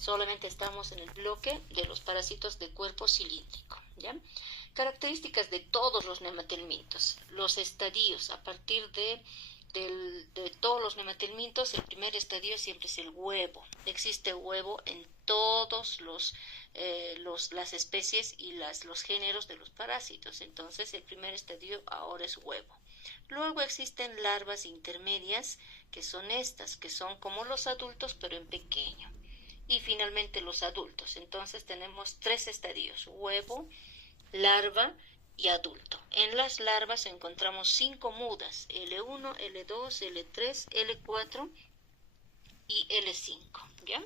Solamente estamos en el bloque de los parásitos de cuerpo cilíndrico, ¿ya? Características de todos los nematelmintos. Los estadios, a partir de todos los nematelmintos, el primer estadio siempre es el huevo. Existe huevo en todos las especies y los géneros de los parásitos. Entonces, el primer estadio ahora es huevo. Luego existen larvas intermedias, que son estas, que son como los adultos, pero en pequeño. Y finalmente los adultos. Entonces tenemos tres estadios: huevo, larva y adulto. En las larvas encontramos 5 mudas: L1, L2, L3, L4 y L5, ¿ya?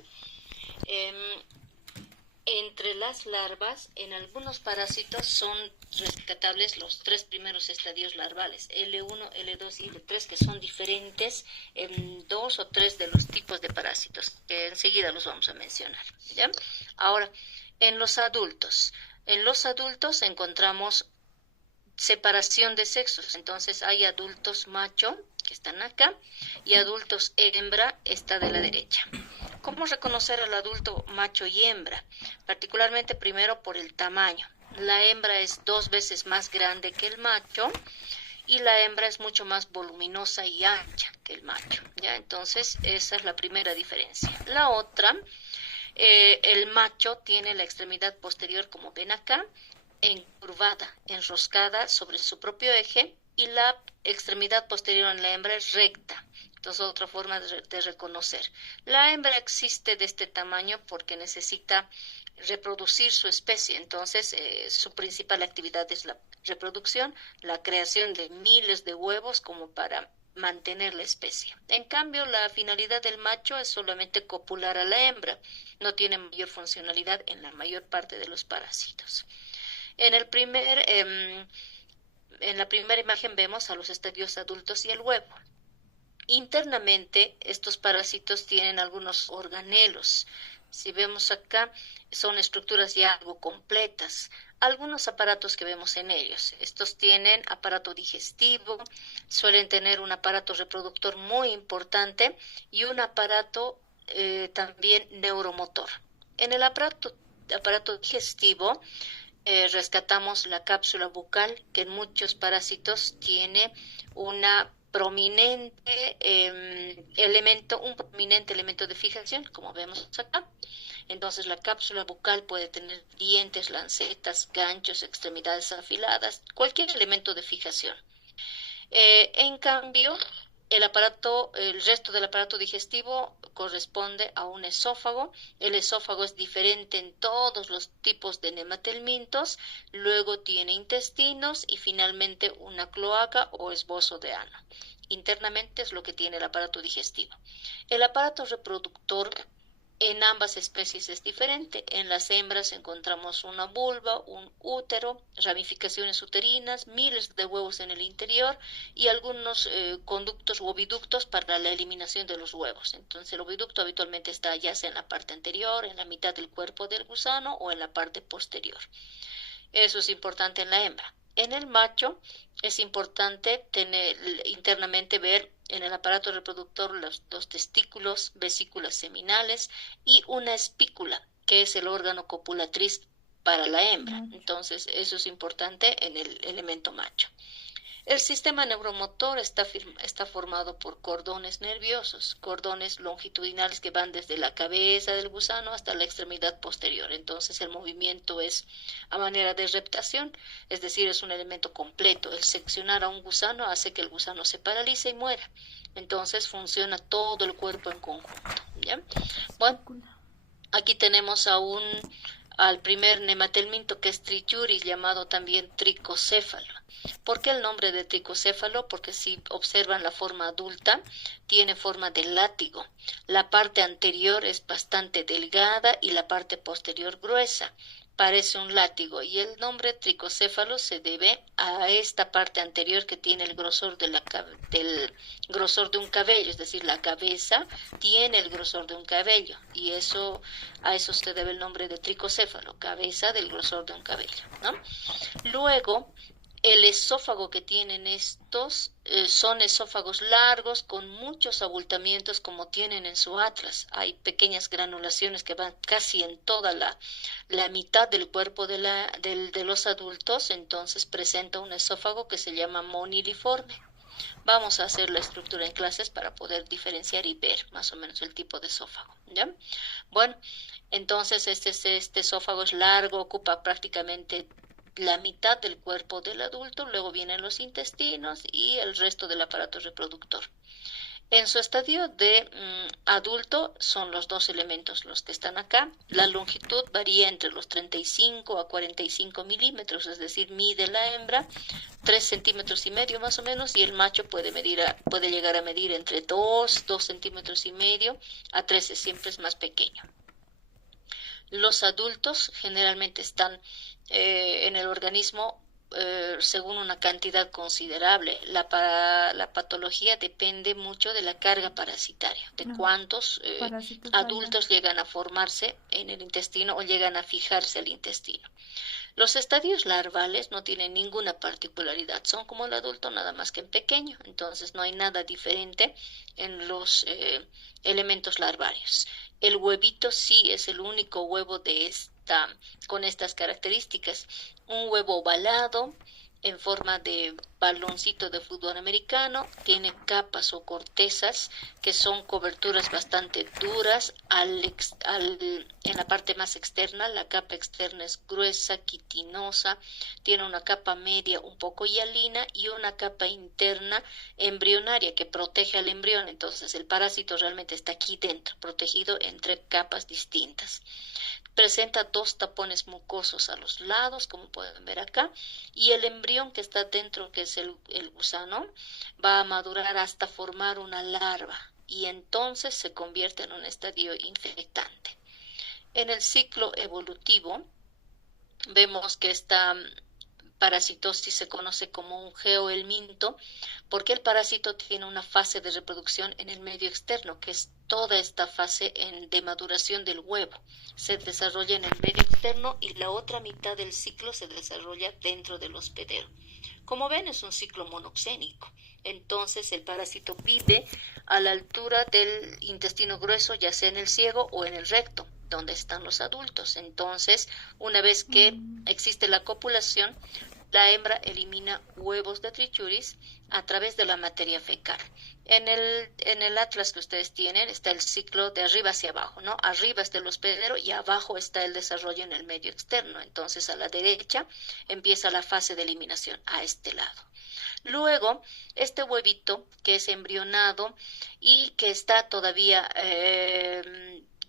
Entre las larvas, en algunos parásitos son rescatables los tres primeros estadios larvales, L1, L2 y L3, que son diferentes en 2 o 3 de los tipos de parásitos, que enseguida los vamos a mencionar, ¿ya? Ahora, en los adultos encontramos separación de sexos. Entonces hay adultos macho, que están acá, y adultos hembra, está de la derecha. ¿Cómo reconocer al adulto macho y hembra? Particularmente primero por el tamaño. La hembra es 2 veces más grande que el macho y la hembra es mucho más voluminosa y ancha que el macho, ¿ya? Entonces esa es la primera diferencia. La otra, el macho tiene la extremidad posterior, como ven acá, encurvada, enroscada sobre su propio eje, y la extremidad posterior en la hembra es recta. Entonces, otra forma de reconocer. La hembra existe de este tamaño porque necesita reproducir su especie. Entonces, su principal actividad es la reproducción, la creación de miles de huevos como para mantener la especie. En cambio, la finalidad del macho es solamente copular a la hembra. No tiene mayor funcionalidad en la mayor parte de los parásitos. En la primera imagen vemos a los estadios adultos y el huevo. Internamente, estos parásitos tienen algunos organelos. Si vemos acá, son estructuras ya algo completas. Algunos aparatos que vemos en ellos. Estos tienen aparato digestivo, suelen tener un aparato reproductor muy importante y un aparato también neuromotor. En el aparato digestivo, rescatamos la cápsula bucal, que en muchos parásitos tiene una un prominente elemento de fijación, como vemos acá. Entonces la cápsula bucal puede tener dientes, lancetas, ganchos, extremidades afiladas, cualquier elemento de fijación. En cambio, el resto del aparato digestivo corresponde a un esófago. El esófago es diferente en todos los tipos de nematelmintos, luego tiene intestinos y finalmente una cloaca o esbozo de ano. Internamente es lo que tiene el aparato digestivo. El aparato reproductor en ambas especies es diferente. En las hembras encontramos una vulva, un útero, ramificaciones uterinas, miles de huevos en el interior y algunos conductos u oviductos para la eliminación de los huevos. Entonces el oviducto habitualmente está ya sea en la parte anterior, en la mitad del cuerpo del gusano o en la parte posterior. Eso es importante en la hembra. En el macho es importante internamente ver en el aparato reproductor los testículos, vesículas seminales y una espícula, que es el órgano copulatriz para la hembra. Entonces, eso es importante en el elemento macho. El sistema neuromotor está formado por cordones nerviosos, cordones longitudinales que van desde la cabeza del gusano hasta la extremidad posterior. Entonces el movimiento es a manera de reptación, es decir, es un elemento completo. El seccionar a un gusano hace que el gusano se paralice y muera. Entonces funciona todo el cuerpo en conjunto, ¿ya? Bueno, aquí tenemos al primer nematelminto, que es Trichuris, llamado también tricocéfalo. ¿Por qué el nombre de tricocéfalo? Porque si observan la forma adulta, tiene forma de látigo. La parte anterior es bastante delgada y la parte posterior gruesa. Parece un látigo, y el nombre tricocéfalo se debe a esta parte anterior que tiene el grosor del grosor de un cabello, es decir, la cabeza tiene el grosor de un cabello, y a eso se debe el nombre de tricocéfalo, cabeza del grosor de un cabello, ¿no? Luego, El esófago que tienen estos son esófagos largos con muchos abultamientos como tienen en su atlas. Hay pequeñas granulaciones que van casi en toda la mitad del cuerpo de los adultos, entonces presenta un esófago que se llama moniliforme. Vamos a hacer la estructura en clases para poder diferenciar y ver más o menos el tipo de esófago, ¿ya? Bueno, entonces este esófago es largo, ocupa prácticamente la mitad del cuerpo del adulto, luego vienen los intestinos y el resto del aparato reproductor. En su estadio de adulto son los dos elementos los que están acá. La longitud varía entre los 35 a 45 milímetros, es decir, mide la hembra 3 centímetros y medio más o menos, y el macho puede llegar a medir entre 2 centímetros y medio a 13, siempre es más pequeño. Los adultos generalmente están en el organismo según una cantidad considerable. La patología depende mucho de la carga parasitaria, de No, cuántos parásitos haya. adultos llegan a formarse en el intestino o llegan a fijarse al intestino. Los estadios larvales no tienen ninguna particularidad, son como el adulto, nada más que en pequeño, entonces no hay nada diferente en los elementos larvarios. El huevito sí es el único huevo con estas características, un huevo ovalado en forma de baloncito de fútbol americano, tiene capas o cortezas que son coberturas bastante duras en la parte más externa. La capa externa es gruesa, quitinosa, tiene una capa media un poco hialina y una capa interna embrionaria que protege al embrión. Entonces el parásito realmente está aquí dentro, protegido entre capas distintas. Presenta dos tapones mucosos a los lados, como pueden ver acá, y el embrión que está dentro, que es el gusano, va a madurar hasta formar una larva y entonces se convierte en un estadio infectante. En el ciclo evolutivo vemos que esta parasitosis se conoce como un geohelminto porque el parásito tiene una fase de reproducción en el medio externo, que es toda esta fase de maduración del huevo. Se desarrolla en el medio externo y la otra mitad del ciclo se desarrolla dentro del hospedero. Como ven, es un ciclo monoxénico. Entonces el parásito vive a la altura del intestino grueso, ya sea en el ciego o en el recto, donde están los adultos. Entonces, una vez que Mm, existe la copulación, la hembra elimina huevos de trichuris a través de la materia fecal. En el atlas que ustedes tienen está el ciclo de arriba hacia abajo, ¿no? Arriba está el hospedero y abajo está el desarrollo en el medio externo. Entonces, a la derecha empieza la fase de eliminación, a este lado. Luego, este huevito que es embrionado y que está todavía,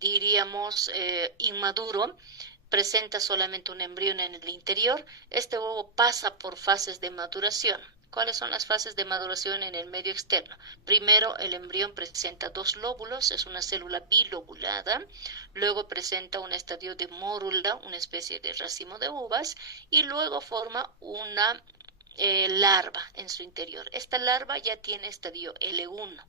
diríamos, inmaduro, presenta solamente un embrión en el interior. Este huevo pasa por fases de maduración. ¿Cuáles son las fases de maduración en el medio externo? Primero, el embrión presenta dos lóbulos, es una célula bilobulada. Luego presenta un estadio de mórula, una especie de racimo de uvas, y luego forma una larva en su interior. Esta larva ya tiene estadio L1.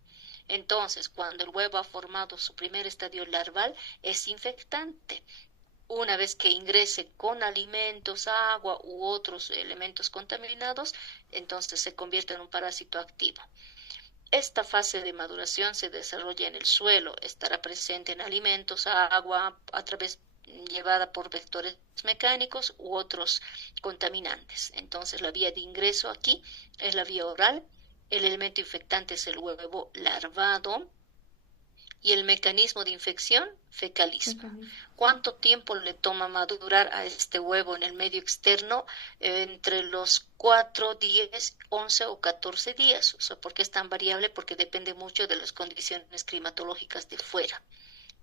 Entonces, cuando el huevo ha formado su primer estadio larval, es infectante. Una vez que ingrese con alimentos, agua u otros elementos contaminados, entonces se convierte en un parásito activo. Esta fase de maduración se desarrolla en el suelo, estará presente en alimentos, agua, llevada por vectores mecánicos u otros contaminantes. Entonces la vía de ingreso aquí es la vía oral, el elemento infectante es el huevo larvado y el mecanismo de infección, fecalismo. mecanismo. ¿Cuánto tiempo le toma madurar a este huevo en el medio externo? Entre los 4, 10, 11 o 14 días. O sea, ¿por qué es tan variable? Porque depende mucho de las condiciones climatológicas de fuera.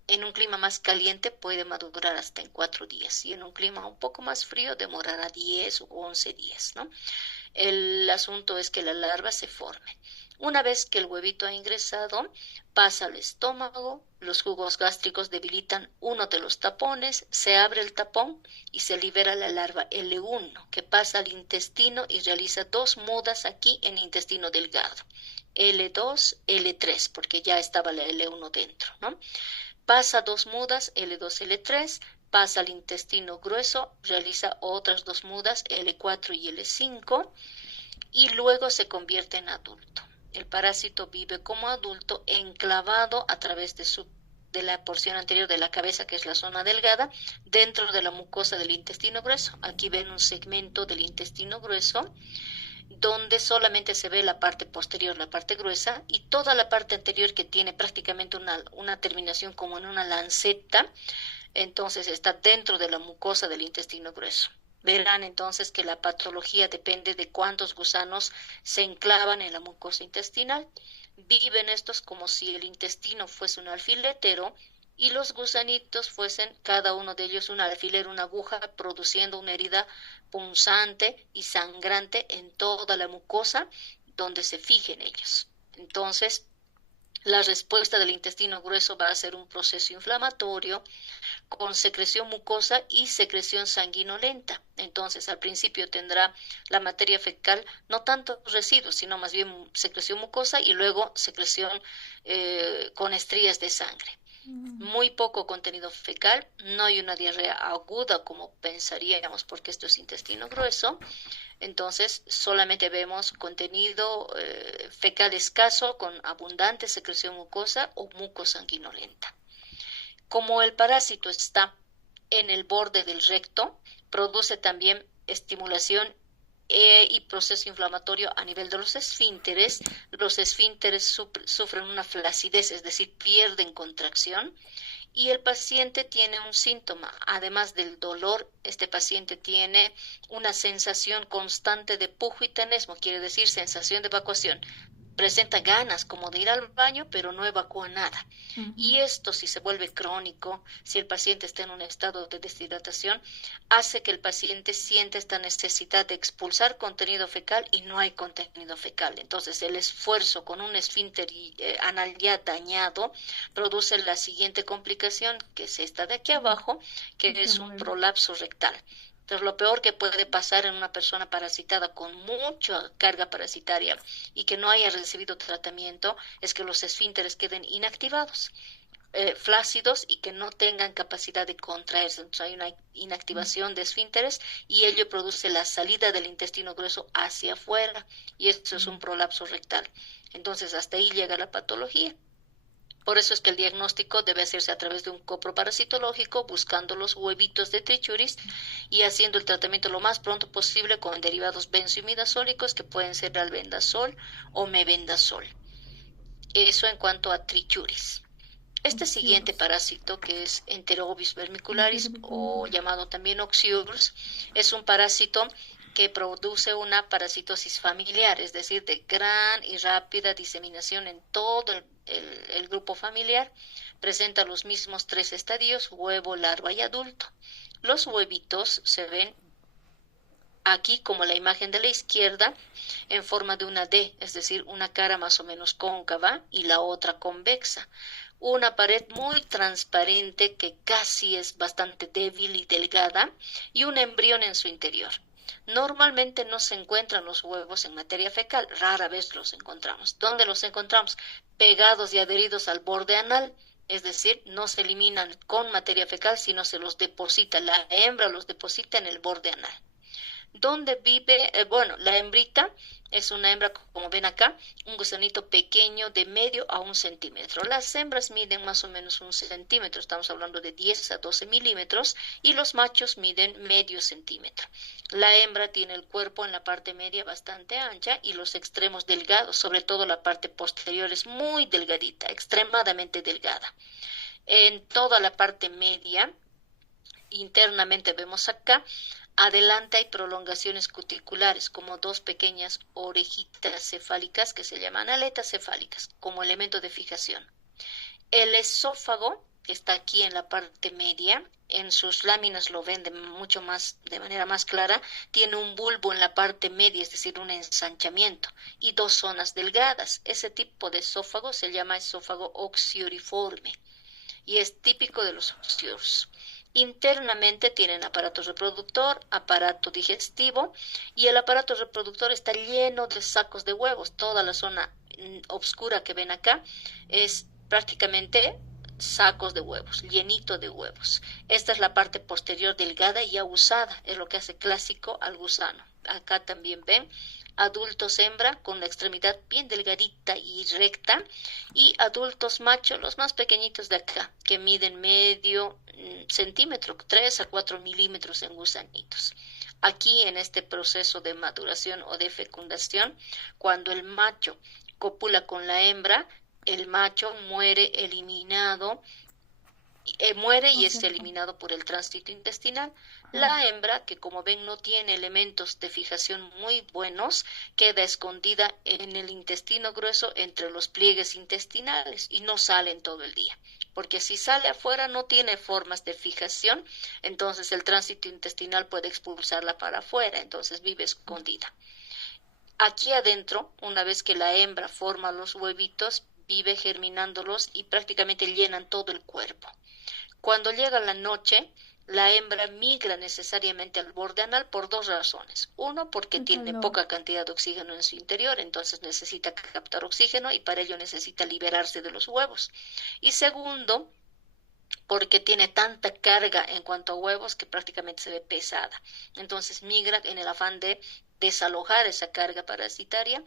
En un clima más caliente puede madurar hasta en 4 días y en un clima un poco más frío demorará 10 o 11 días, ¿no? El asunto es que la larva se forme. Una vez que el huevito ha ingresado, pasa al estómago, los jugos gástricos debilitan uno de los tapones, se abre el tapón y se libera la larva L1, que pasa al intestino y realiza dos mudas aquí en intestino delgado. L2, L3, porque ya estaba la L1 dentro, ¿no? Pasa dos mudas, L2, L3, pasa al intestino grueso, realiza otras dos mudas, L4 y L5, y luego se convierte en adulto. El parásito vive como adulto enclavado a través de la porción anterior de la cabeza, que es la zona delgada, dentro de la mucosa del intestino grueso. Aquí ven un segmento del intestino grueso donde solamente se ve la parte posterior, la parte gruesa, y toda la parte anterior, que tiene prácticamente una terminación como en una lanceta, entonces está dentro de la mucosa del intestino grueso. Verán entonces que la patología depende de cuántos gusanos se enclavan en la mucosa intestinal. Viven estos como si el intestino fuese un alfiletero y los gusanitos fuesen cada uno de ellos un alfiler, una aguja, produciendo una herida punzante y sangrante en toda la mucosa donde se fijen ellos. Entonces, la respuesta del intestino grueso va a ser un proceso inflamatorio con secreción mucosa y secreción sanguinolenta. Entonces, al principio tendrá la materia fecal no tanto residuos, sino más bien secreción mucosa y luego secreción con estrías de sangre. Muy poco contenido fecal, no hay una diarrea aguda como pensaríamos porque esto es intestino grueso, entonces solamente vemos contenido fecal escaso con abundante secreción mucosa o mucosanguinolenta. Como el parásito está en el borde del recto, produce también estimulación y proceso inflamatorio a nivel de los esfínteres. Los esfínteres sufren una flacidez, es decir, pierden contracción, y el paciente tiene un síntoma. Además del dolor, este paciente tiene una sensación constante de pujo y tenesmo, quiere decir sensación de evacuación. Presenta ganas como de ir al baño, pero no evacúa nada. Y esto, si se vuelve crónico, si el paciente está en un estado de deshidratación, hace que el paciente sienta esta necesidad de expulsar contenido fecal y no hay contenido fecal. Entonces, el esfuerzo con un esfínter anal ya dañado produce la siguiente complicación, que es esta de aquí abajo, que es un prolapso rectal. Entonces, lo peor que puede pasar en una persona parasitada con mucha carga parasitaria y que no haya recibido tratamiento es que los esfínteres queden inactivados, flácidos, y que no tengan capacidad de contraerse. Entonces hay una inactivación de esfínteres y ello produce la salida del intestino grueso hacia afuera, y eso es un prolapso rectal. Entonces hasta ahí llega la patología. Por eso es que el diagnóstico debe hacerse a través de un coproparasitológico, buscando los huevitos de trichuris y haciendo el tratamiento lo más pronto posible con derivados benzoimidazólicos, que pueden ser albendazol o mebendazol. Eso en cuanto a trichuris. Este siguiente parásito, que es Enterobius vermicularis o llamado también Oxyurus, es un parásito que produce una parasitosis familiar, es decir, de gran y rápida diseminación en todo el grupo familiar. Presenta los mismos tres estadios: huevo, larva y adulto. Los huevitos se ven aquí como la imagen de la izquierda, en forma de una D, es decir, una cara más o menos cóncava y la otra convexa. Una pared muy transparente que casi es bastante débil y delgada, y un embrión en su interior. Normalmente no se encuentran los huevos en materia fecal, rara vez los encontramos. ¿Dónde los encontramos? Pegados y adheridos al borde anal, es decir, no se eliminan con materia fecal, sino se los deposita, la hembra los deposita en el borde anal. ¿Dónde vive? Bueno, la hembrita es una hembra, como ven acá, un gusanito pequeño de medio a 1 centímetro. Las hembras miden más o menos 1 centímetro, estamos hablando de 10 a 12 milímetros, y los machos miden medio centímetro. La hembra tiene el cuerpo en la parte media bastante ancha y los extremos delgados, sobre todo la parte posterior es muy delgadita, extremadamente delgada. En toda la parte media, internamente vemos acá, adelante hay prolongaciones cuticulares, como dos pequeñas orejitas cefálicas que se llaman aletas cefálicas, como elemento de fijación. El esófago, que está aquí en la parte media, en sus láminas lo ven de manera más clara, tiene un bulbo en la parte media, es decir, un ensanchamiento, y dos zonas delgadas. Ese tipo de esófago se llama esófago oxioriforme y es típico de los oxiorus. Internamente tienen aparato reproductor, aparato digestivo, y el aparato reproductor está lleno de sacos de huevos. Toda la zona oscura que ven acá es prácticamente sacos de huevos, llenito de huevos. Esta es la parte posterior delgada y abusada, es lo que hace clásico al gusano. Acá también ven adultos hembra con la extremidad bien delgadita y recta y adultos macho, los más pequeñitos de acá, que miden medio centímetro, 3 a 4 milímetros en gusanitos. Aquí en este proceso de maduración o de fecundación, cuando el macho copula con la hembra, el macho muere eliminado, muere ¿no y es es cierto? eliminado por el tránsito intestinal. Ajá. La hembra, que como ven no tiene elementos de fijación muy buenos, queda escondida en el intestino grueso entre los pliegues intestinales y no sale en todo el día. Porque si sale afuera no tiene formas de fijación, entonces el tránsito intestinal puede expulsarla para afuera, entonces vive escondida. Aquí adentro, una vez que la hembra forma los huevitos, vive germinándolos y prácticamente llenan todo el cuerpo. Cuando llega la noche, la hembra migra necesariamente al borde anal por dos razones. Uno, porque El tiene calor. poca cantidad de oxígeno en su interior, entonces necesita captar oxígeno y para ello necesita liberarse de los huevos. Y segundo, porque tiene tanta carga en cuanto a huevos que prácticamente se ve pesada. Entonces migra en el afán de desalojar esa carga parasitaria,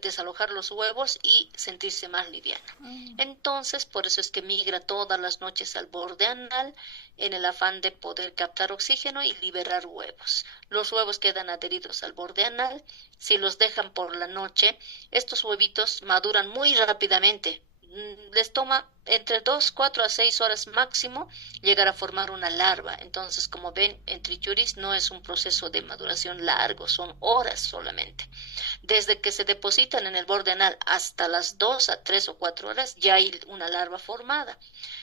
desalojar los huevos y sentirse más liviana. Ah, Entonces, por eso es que migra todas las noches al borde anal en el afán de poder captar oxígeno y liberar huevos. Los huevos quedan adheridos al borde anal. Si los dejan por la noche, estos huevitos maduran muy rápidamente, les toma entre 2, 4 a 6 horas máximo llegar a formar una larva. Entonces, como ven, en trichuris no es un proceso de maduración largo, son horas solamente. Desde que se depositan en el borde anal hasta las 2 a 3 o 4 horas ya hay una larva formada.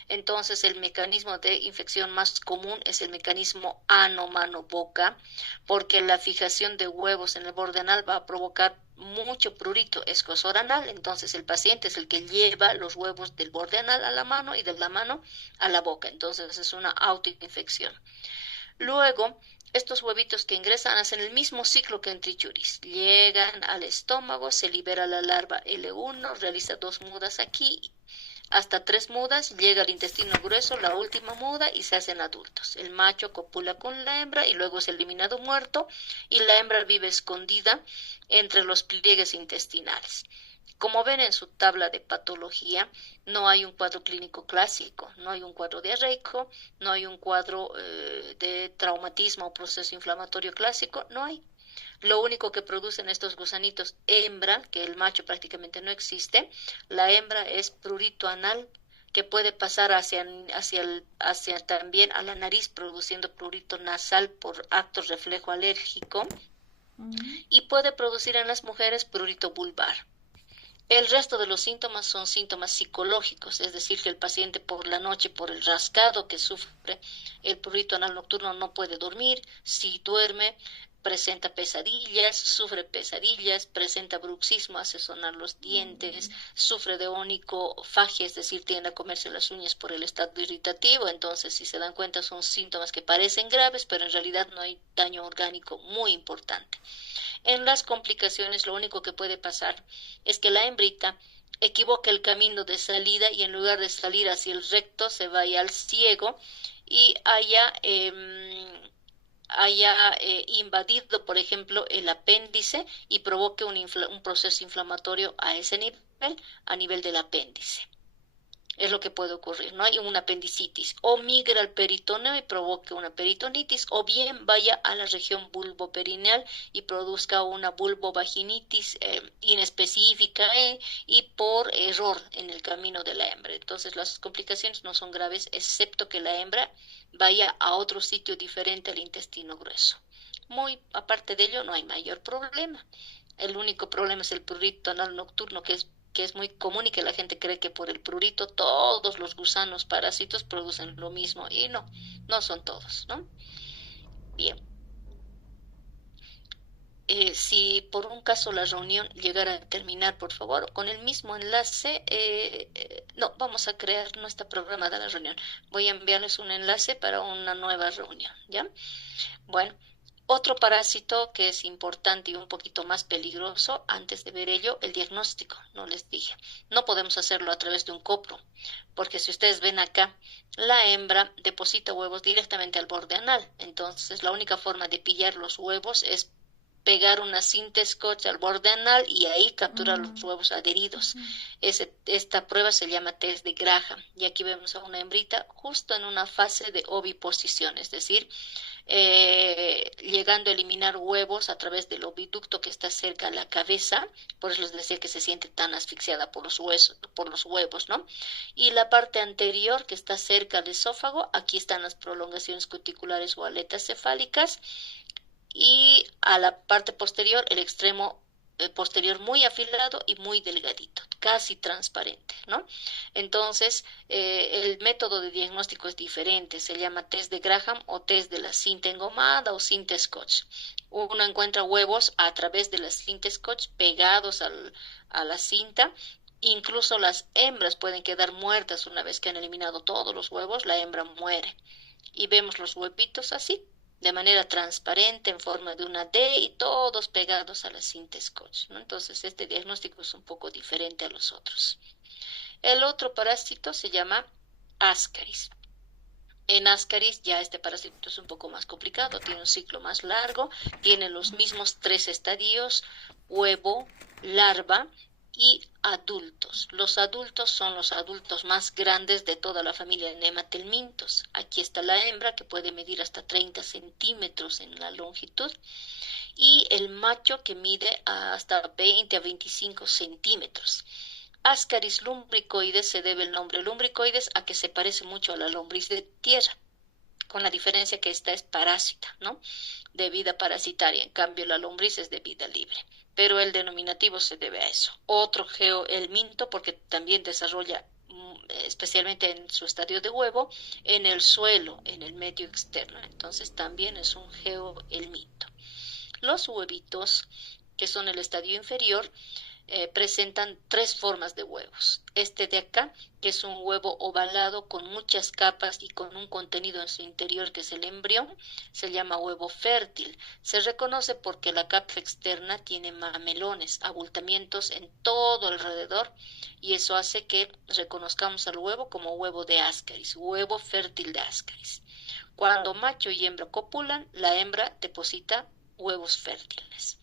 Entonces, el mecanismo de infección más común es el mecanismo ano-mano-boca, porque la fijación de huevos en el borde anal va a provocar mucho prurito, escozor anal. Entonces, el paciente es el que lleva los huevos del borde anal a la mano y de la mano a la boca. Entonces, es una autoinfección. Luego, estos huevitos que ingresan hacen el mismo ciclo que en trichuris. Llegan al estómago, se libera la larva L1, realiza dos mudas aquí, hasta tres mudas, llega al intestino grueso, la última muda y se hacen adultos. El macho copula con la hembra y luego es eliminado muerto y la hembra vive escondida entre los pliegues intestinales. Como ven en su tabla de patología, no hay un cuadro clínico clásico, no hay un cuadro diarreico, no hay un cuadro de traumatismo o proceso inflamatorio clásico, no hay. Lo único que producen estos gusanitos hembra, que el macho prácticamente no existe, la hembra es prurito anal que puede pasar hacia también a la nariz produciendo prurito nasal por acto reflejo alérgico mm, y puede producir en las mujeres prurito vulvar. El resto de los síntomas son síntomas psicológicos, es decir, que el paciente por la noche, por el rascado que sufre el prurito anal nocturno, no puede dormir. Si duerme, presenta pesadillas, sufre pesadillas, presenta bruxismo, hace sonar los dientes, sufre de onicofagia, es decir, tiende a comerse las uñas por el estado irritativo. Entonces, si se dan cuenta, son síntomas que parecen graves, pero en realidad no hay daño orgánico muy importante. En las complicaciones lo único que puede pasar es que la hembrita equivoque el camino de salida y en lugar de salir hacia el recto se vaya al ciego y haya invadido, por ejemplo, el apéndice y provoque un proceso inflamatorio a ese nivel, a nivel del apéndice. Es lo que puede ocurrir, ¿no? Hay una apendicitis, o migra al peritoneo y provoque una peritonitis, o bien vaya a la región bulboperineal y produzca una vulvovaginitis inespecífica y por error en el camino de la hembra. Entonces las complicaciones no son graves, excepto que la hembra vaya a otro sitio diferente al intestino grueso. Muy aparte de ello, no hay mayor problema. El único problema es el prurito anal nocturno, que es muy común y que la gente cree que por el prurito todos los gusanos parásitos producen lo mismo y no, no son todos, ¿no? Bien, si por un caso la reunión llegara a terminar, por favor, con el mismo enlace, no, vamos a crear, no está programada la reunión, voy a enviarles un enlace para una nueva reunión, ¿ya? Bueno, Otro parásito que es importante y un poquito más peligroso, antes de ver ello, el diagnóstico, no les dije. No podemos hacerlo a través de un copro, porque si ustedes ven acá, la hembra deposita huevos directamente al borde anal. Entonces, la única forma de pillar los huevos es pegar una cinta scotch al borde anal y ahí capturar los huevos adheridos. Esta prueba se llama test de Graham y aquí vemos a una hembrita justo en una fase de oviposición, es decir, llegando a eliminar huevos a través del oviducto que está cerca a la cabeza, por eso les decía que se siente tan asfixiada por los huesos, por los huevos, ¿no? Y la parte anterior que está cerca al esófago, aquí están las prolongaciones cuticulares o aletas cefálicas, y a la parte posterior, el extremo posterior muy afilado y muy delgadito, casi transparente, ¿no? Entonces, el método de diagnóstico es diferente, se llama test de Graham o test de la cinta engomada o cinta Scotch. Uno encuentra huevos a través de la cinta Scotch pegados a la cinta. Incluso las hembras pueden quedar muertas una vez que han eliminado todos los huevos, la hembra muere. Y vemos los huevitos así, de manera transparente en forma de una D y todos pegados a la cinta Scotch, ¿no? Entonces este diagnóstico es un poco diferente a los otros. El otro parásito se llama Ascaris. En Ascaris ya este parásito es un poco más complicado, tiene un ciclo más largo, tiene los mismos tres estadios, huevo, larva y adultos. Los adultos son los adultos más grandes de toda la familia Nematelmintos. Aquí está la hembra que puede medir hasta 30 centímetros en la longitud y el macho que mide hasta 20 a 25 centímetros. Ascaris lumbricoides se debe el nombre lumbricoides a que se parece mucho a la lombriz de tierra, con la diferencia que esta es parásita, ¿no? De vida parasitaria, en cambio la lombriz es de vida libre, pero el denominativo se debe a eso. Otro geohelminto, porque también desarrolla especialmente en su estadio de huevo, en el suelo, en el medio externo, entonces también es un geohelminto. Los huevitos, que son el estadio inferior, presentan tres formas de huevos. Este de acá, que es un huevo ovalado con muchas capas y con un contenido en su interior que es el embrión, se llama huevo fértil. Se reconoce porque la capa externa tiene mamelones, abultamientos en todo alrededor, y eso hace que reconozcamos al huevo como huevo de Ascaris, huevo fértil de Ascaris. Cuando macho y hembra copulan, la hembra deposita huevos fértiles.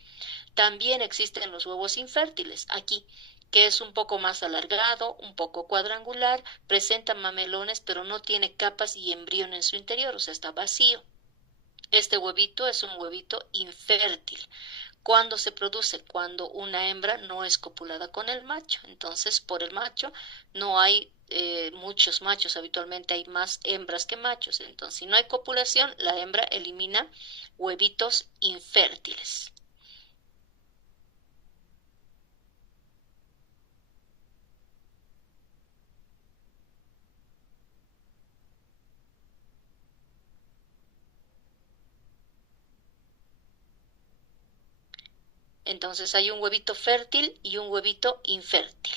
También existen los huevos infértiles, aquí, que es un poco más alargado, un poco cuadrangular, presenta mamelones, pero no tiene capas y embrión en su interior, o sea, está vacío. Este huevito es un huevito infértil. ¿Cuándo se produce? Cuando una hembra no es copulada con el macho. Entonces, por el macho no hay muchos machos, habitualmente hay más hembras que machos. Entonces, si no hay copulación, la hembra elimina huevitos infértiles. Entonces hay un huevito fértil y un huevito infértil.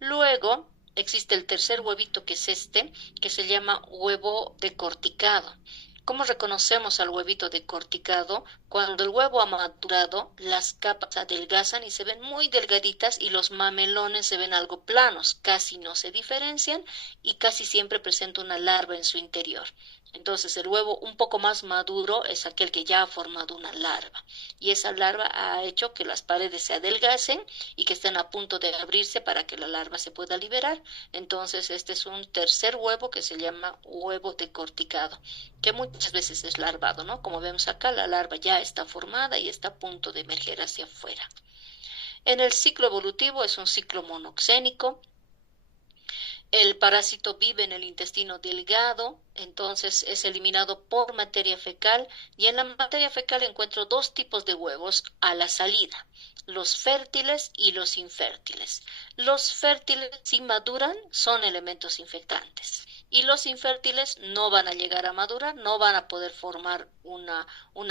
Luego existe el tercer huevito que es este, que se llama huevo decorticado. ¿Cómo reconocemos al huevito decorticado? Cuando el huevo ha madurado, las capas adelgazan y se ven muy delgaditas y los mamelones se ven algo planos, casi no se diferencian y casi siempre presenta una larva en su interior. Entonces el huevo un poco más maduro es aquel que ya ha formado una larva y esa larva ha hecho que las paredes se adelgacen y que estén a punto de abrirse para que la larva se pueda liberar. Entonces este es un tercer huevo que se llama huevo decorticado, que muchas veces es larvado, ¿no? Como vemos acá, la larva ya está formada y está a punto de emerger hacia afuera. En el ciclo evolutivo es un ciclo monoxénico. El parásito vive en el intestino delgado, entonces es eliminado por materia fecal y en la materia fecal encuentro dos tipos de huevos a la salida, los fértiles y los infértiles. Los fértiles, si maduran, son elementos infectantes y los infértiles no van a llegar a madurar, no van a poder formar una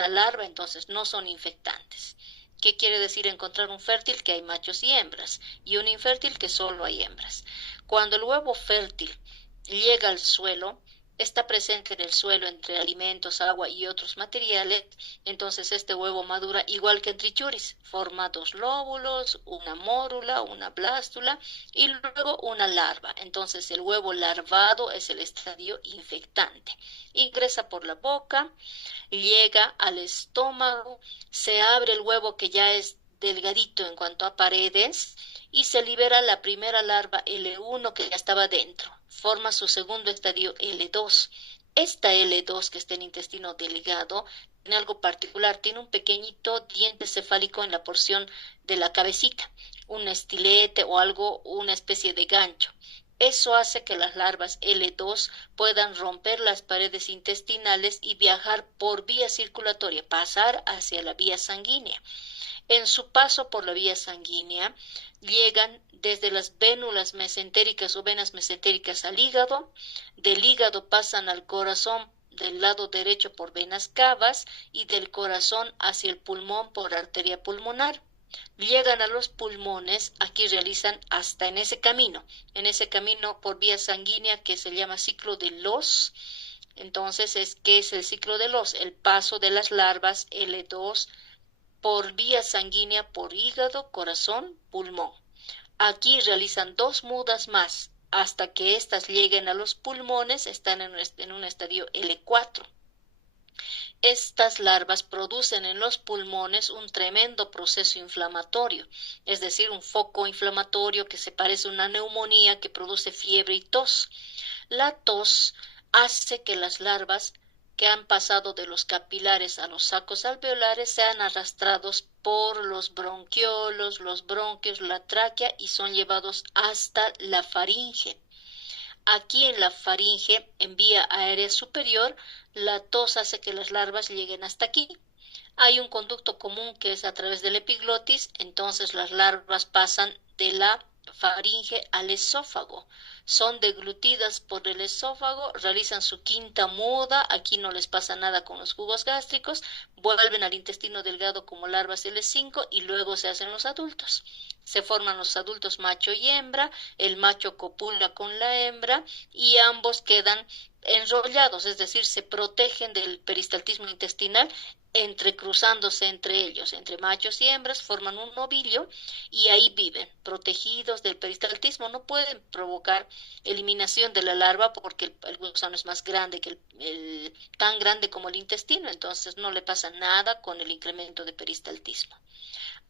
larva, entonces no son infectantes. ¿Qué quiere decir encontrar un fértil? Que hay machos y hembras, y un infértil que solo hay hembras. Cuando el huevo fértil llega al suelo, está presente en el suelo entre alimentos, agua y otros materiales, entonces este huevo madura igual que en trichuris, forma dos lóbulos, una mórula, una blástula y luego una larva. Entonces el huevo larvado es el estadio infectante. Ingresa por la boca, llega al estómago, se abre el huevo que ya es delgadito en cuanto a paredes y se libera la primera larva L1 que ya estaba dentro. Forma su segundo estadio L2. Esta L2 que está en intestino delgado tiene algo particular, tiene un pequeñito diente cefálico en la porción de la cabecita, un estilete o algo, una especie de gancho. Eso hace que las larvas L2 puedan romper las paredes intestinales y viajar por vía circulatoria, pasar hacia la vía sanguínea. En su paso por la vía sanguínea, llegan desde las vénulas mesentéricas o venas mesentéricas al hígado, del hígado pasan al corazón del lado derecho por venas cavas y del corazón hacia el pulmón por arteria pulmonar. Llegan a los pulmones, aquí realizan hasta en ese camino por vía sanguínea que se llama ciclo de Los. Entonces, ¿qué es el ciclo de Los? El paso de las larvas L2 por vía sanguínea por hígado, corazón, pulmón. Aquí realizan dos mudas más hasta que éstas lleguen a los pulmones, están en un estadio L4. Estas larvas producen en los pulmones un tremendo proceso inflamatorio, es decir, un foco inflamatorio que se parece a una neumonía que produce fiebre y tos. La tos hace que las larvas que han pasado de los capilares a los sacos alveolares sean arrastrados por los bronquiolos, los bronquios, la tráquea y son llevados hasta la faringe. Aquí en la faringe, en vía aérea superior, la tos hace que las larvas lleguen hasta aquí. Hay un conducto común que es a través del epiglotis, entonces las larvas pasan de la faringe al esófago. Son deglutidas por el esófago, realizan su quinta muda, aquí no les pasa nada con los jugos gástricos, vuelven al intestino delgado como larvas L5 y luego se hacen los adultos. Se forman los adultos macho y hembra, el macho copula con la hembra y ambos quedan enrollados, es decir, se protegen del peristaltismo intestinal entrecruzándose entre ellos, entre machos y hembras, forman un ovillo y ahí viven, protegidos del peristaltismo. No pueden provocar eliminación de la larva porque el gusano es más grande que tan grande como el intestino, entonces no le pasa nada con el incremento de peristaltismo.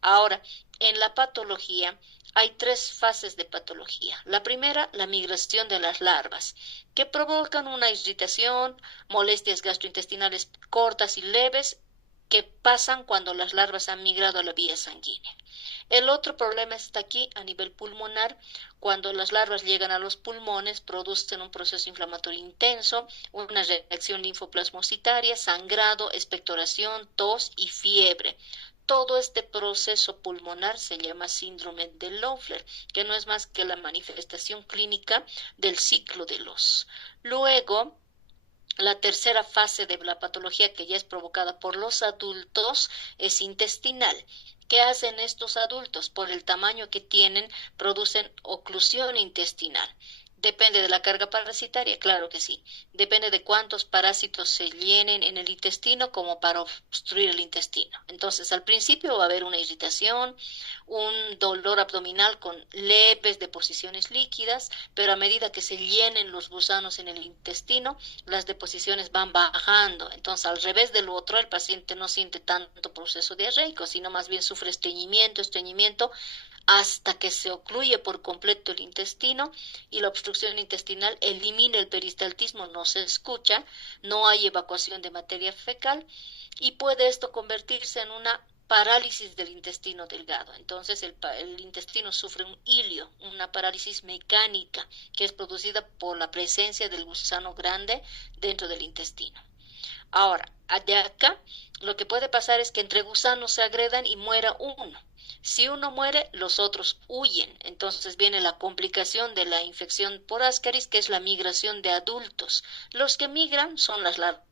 Ahora, en la patología hay tres fases de patología. La primera, la migración de las larvas, que provocan una irritación, molestias gastrointestinales cortas y leves, que pasan cuando las larvas han migrado a la vía sanguínea. El otro problema está aquí a nivel pulmonar. Cuando las larvas llegan a los pulmones, producen un proceso inflamatorio intenso, una reacción linfoplasmocitaria, sangrado, expectoración, tos y fiebre. Todo este proceso pulmonar se llama síndrome de Loeffler, que no es más que la manifestación clínica del ciclo de Los. Luego, la tercera fase de la patología, que ya es provocada por los adultos, es intestinal. ¿Qué hacen estos adultos? Por el tamaño que tienen, producen oclusión intestinal. Depende de la carga parasitaria, claro que sí. Depende de cuántos parásitos se llenen en el intestino como para obstruir el intestino. Entonces, al principio va a haber una irritación, un dolor abdominal con leves deposiciones líquidas, pero a medida que se llenen los gusanos en el intestino, las deposiciones van bajando. Entonces, al revés del otro, el paciente no siente tanto proceso diarreico, sino más bien sufre estreñimiento, hasta que se ocluye por completo el intestino y la obstrucción intestinal elimina el peristaltismo, no se escucha, no hay evacuación de materia fecal y puede esto convertirse en una parálisis del intestino delgado. Entonces el intestino sufre un hilio, una parálisis mecánica que es producida por la presencia del gusano grande dentro del intestino. Ahora, de acá, lo que puede pasar es que entre gusanos se agredan y muera uno. Si uno muere, los otros huyen. Entonces viene la complicación de la infección por Ascaris, que es la migración de adultos. Los que migran son las larvas